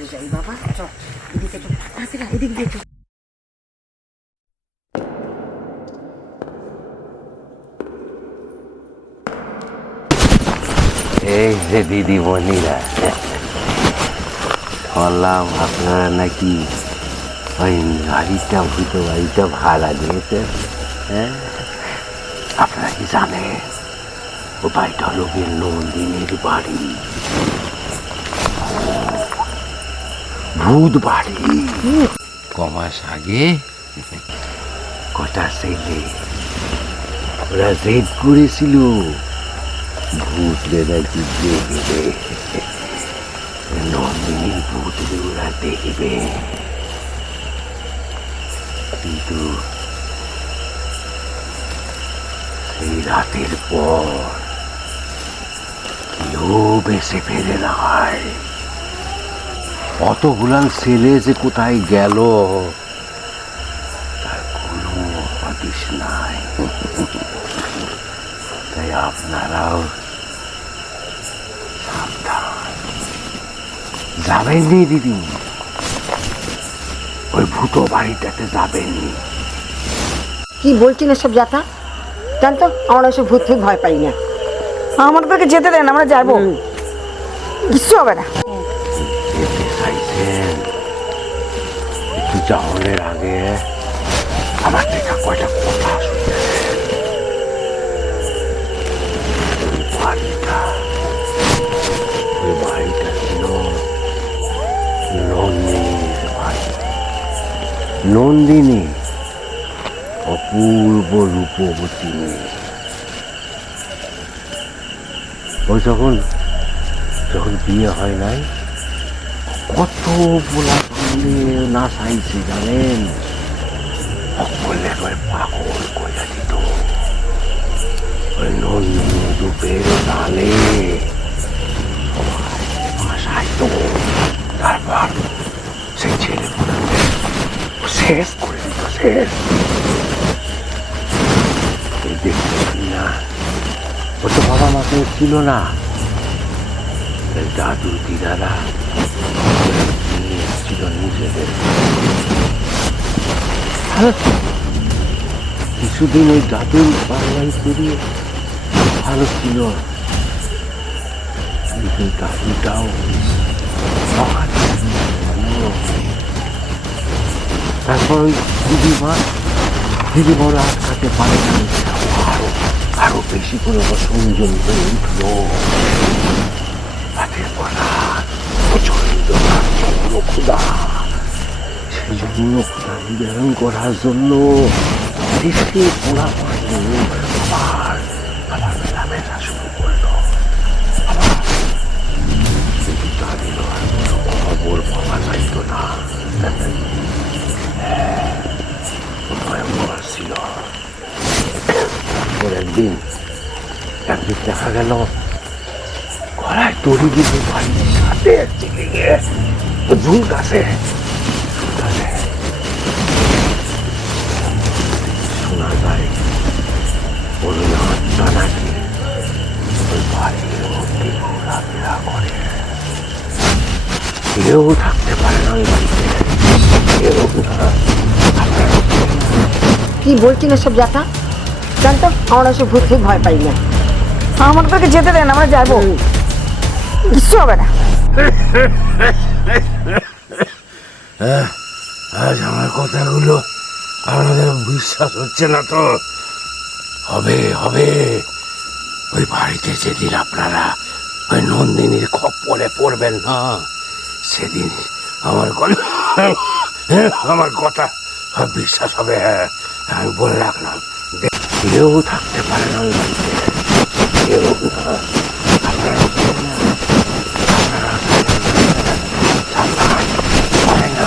চলে যাই, বাবা। চল, এদিকে চল, তাড়াতাড়ি এদিক দিয়ে এই যে দিদি বোনিরা শুনলাম আপনারা নাকি ওই গাড়িটা ভূত বাড়িটা ভাড়া দিয়েছেন হ্যাঁ? আপনারা কি জানেন? ও বাড়িটা হলো নন্দিনীর বাড়ি। ভূত বাড়ি। কমাস আগে? কটা ছেলে? ওরা জেদ করেছিল। ভূতরে নাকি দেখবে। নন্দিনী ভূতরে ওরা দেখবে। কিন্তু সেই রাতের পর কেউ বেঁচে ফেরে নাই। অতগুলান ছেলে যে কোথায় গেল? তার কোনো হদিস নাই। তাই আপনারাও সাবধান। যাবেননি দিদি। ওই ভূত বাড়িটাতে যাবেননি কি বলছি না সব যাতা জানতো আমরা ওসব ভূত ভূত ভয় পাই না। আমাদেরকে যেতে দেন আমরা যাব। কিচ্ছু হবে না। চাইছেন একটু যাওয়ার আগে আমার থেকে কয়টা কথা শুনে বাড়িটা, ওই বাড়িটা ছিল নন্দিনীর বাড়ি। নন্দিনী অপূর্ব রূপবতী মেয়ে। ওই যখন যখন বিয়ে হয় নাই কত বললে না চাইছে জানেন? সকলে ওই পাগল কইরা দিত। রূপের তালে তারপর সেই ছেলে শেষ করে দিত, শেষ। দেখতে না। ও তো বাবা মাকে ছিল না। দাদু দিদারা নিয়ে নিজেদের কিছুদিন ওই দাদুর বাংলায় করিয়ে ভালো ছিল কিন্তু দাদুটাও তারপর ওই দিদিমা, দিদিমারা আটকাতে পারে না। আরও আরও বেশি করে সংযম হয়ে উঠল। রাত প্রচণ্ড ক্ষুদা সেই জন্য নিবারণ করার জন্য দেশে পোড়া তারপর একদিন একদিন দেখা গেল, গলায় দড়ি দিয়ে বাড়ির সাথে আত্মা নাকি ওই বাড়ির মধ্যে ঘোরাফেরা করে। কেউ থাকতে পারে না ওই বাড়িতে। কেউ না। কি বলছি না সব যাতা জানতো আমরা ওসব ভূত ভয় পাই না। আমাদেরকে যেতে দেন আমরা যাব। কিচ্ছু হবে না আজ আমার কথাগুলো আপনাদের বিশ্বাস হচ্ছে না তো? হবে হবে। ওই বাড়িতে যেদিন আপনারা ওই নন্দিনীর খপ্পরে পড়বেন না, সেদিন আমার কথা আমার কথা বিশ্বাস হবে হ্যাঁ আমি বলে রাখলাম। কেউ থাকতে পারে না কেউ না আপনারা থাকবেন না। আপনারা থাকবেন না। সাবধান। পারে না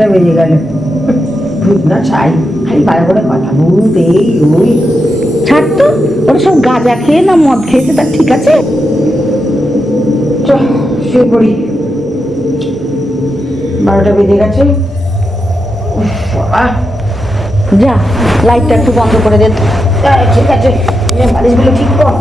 বারোটা বেজে গেল। ভূত না ছাই খালি বারে বারে কথা ভূত এই ওই ছাড় তো ওরা সব গাঁজা খেয়ে না মদ খেয়েছে তা ঠিক আছে? চল শুয়ে পড়ি। বারোটা বেজে গেছে। যা লাইটটা একটু বন্ধ করে দে। ঠিক আছে। বালিশগুলো ঠিক কর।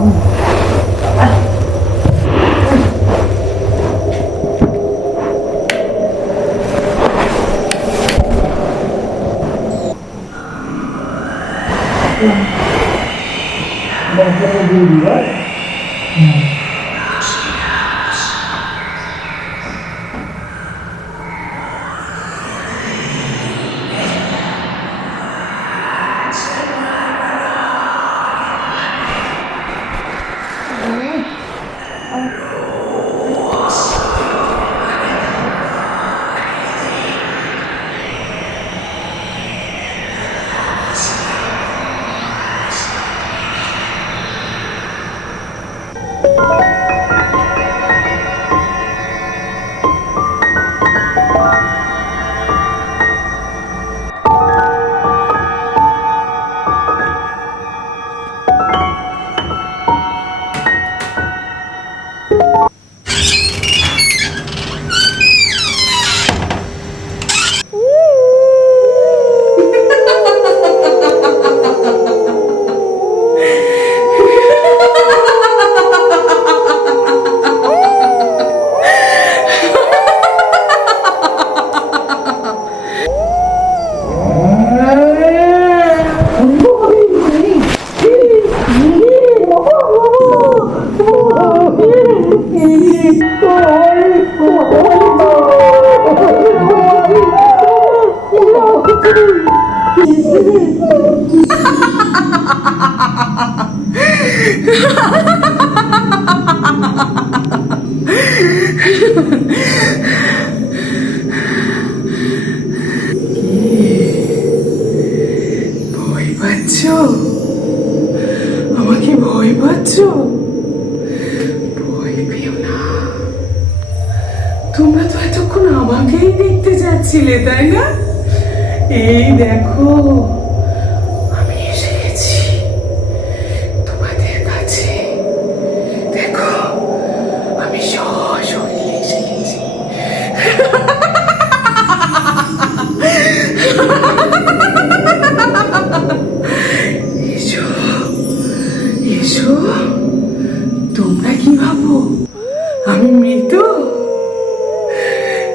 তোমরা তো এতক্ষণ আমাকেই দেখতে যাচ্ছিলে তাই না? এই দেখো।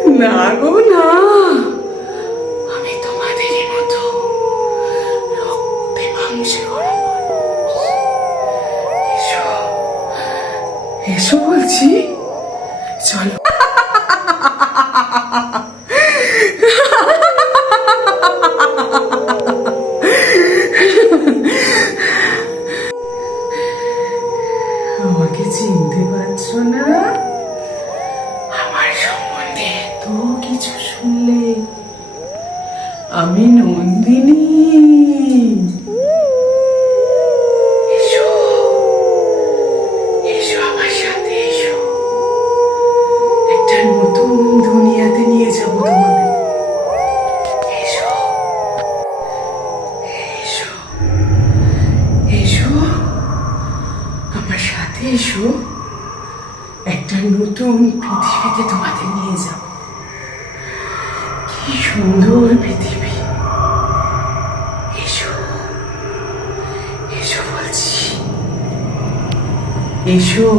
গো না আমি তোমাদেরই মতো রক্তে মাংসে মানুষ। এসো এসো বলছি চলো কিছু শুনলে? আমি নন্দিনী। কি সুন্দর পৃথিবী। এসো এসো বলছি। এসো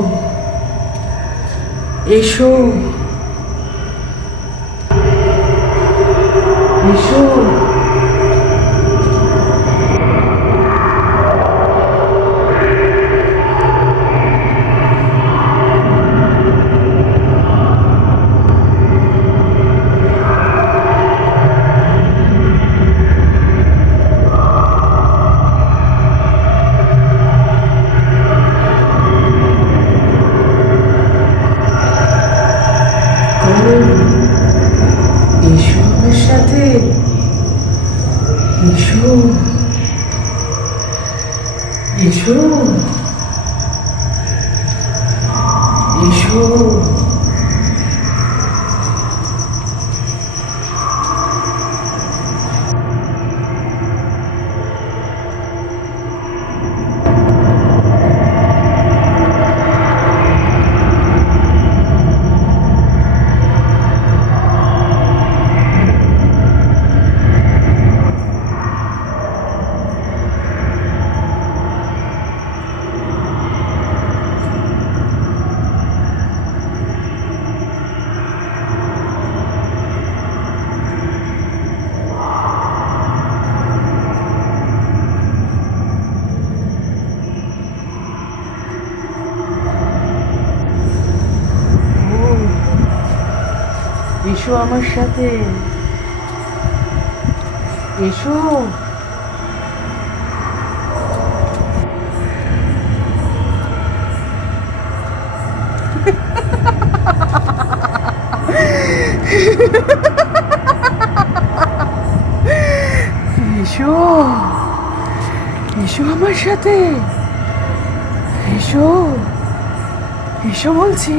এসো। এসো আমার সাথে। এসো। এসো। এসো আমার সাথে। এসো। এসো বলছি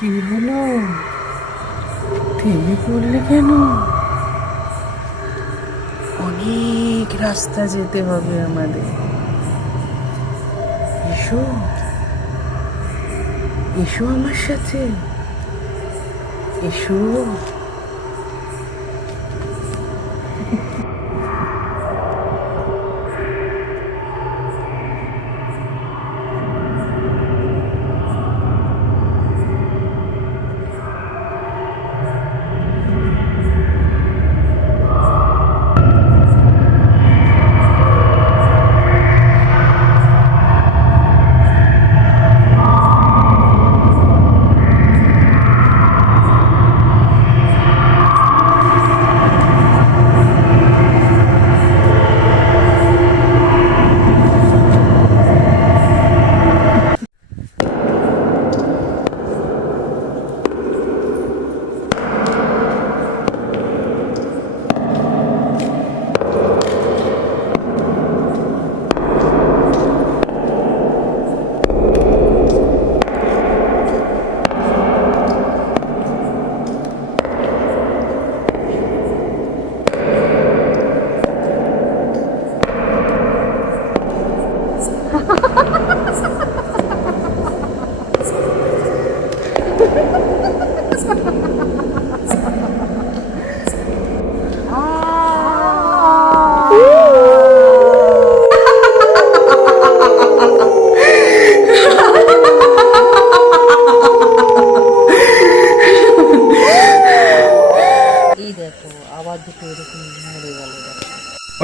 কি হলো থেমে পড়লে কেন? অনেক রাস্তা যেতে হবে আমাদের। এসো। এসো আমার সাথে। এসো।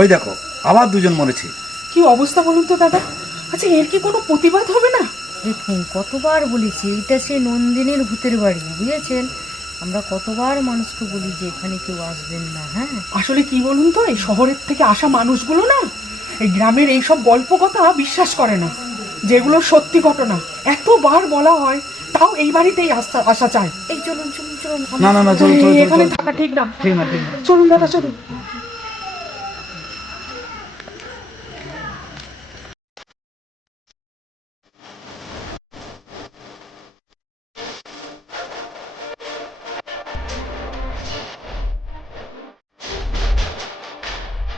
ওই দেখো আবার দুজন মরেছে। কি অবস্থা বলুন তো দাদা? আচ্ছা এর কি কোনো প্রতিবাদ হবে না? দেখুন কতবার বলেছি এটা সেই নন্দিনীর ভূতের বাড়ি বুঝেছেন? আমরা কতবার মানুষকে বলি যে এখানে কেউ আসবেন না হ্যাঁ? আসলে কি বলুন তো এই শহরের থেকে আসা মানুষগুলো না এই গ্রামের এই সব গল্প কথা বিশ্বাস করে না যেগুলো সত্যি ঘটনা। এতবার বলা হয় তাও এই বাড়িতেই আসা আসা চায়। এই চলুন চলুন চলুন। না না না চলো চলো এখানে থাকা ঠিক না। ঠিক না ঠিক না। চলুন দাদা চলুন।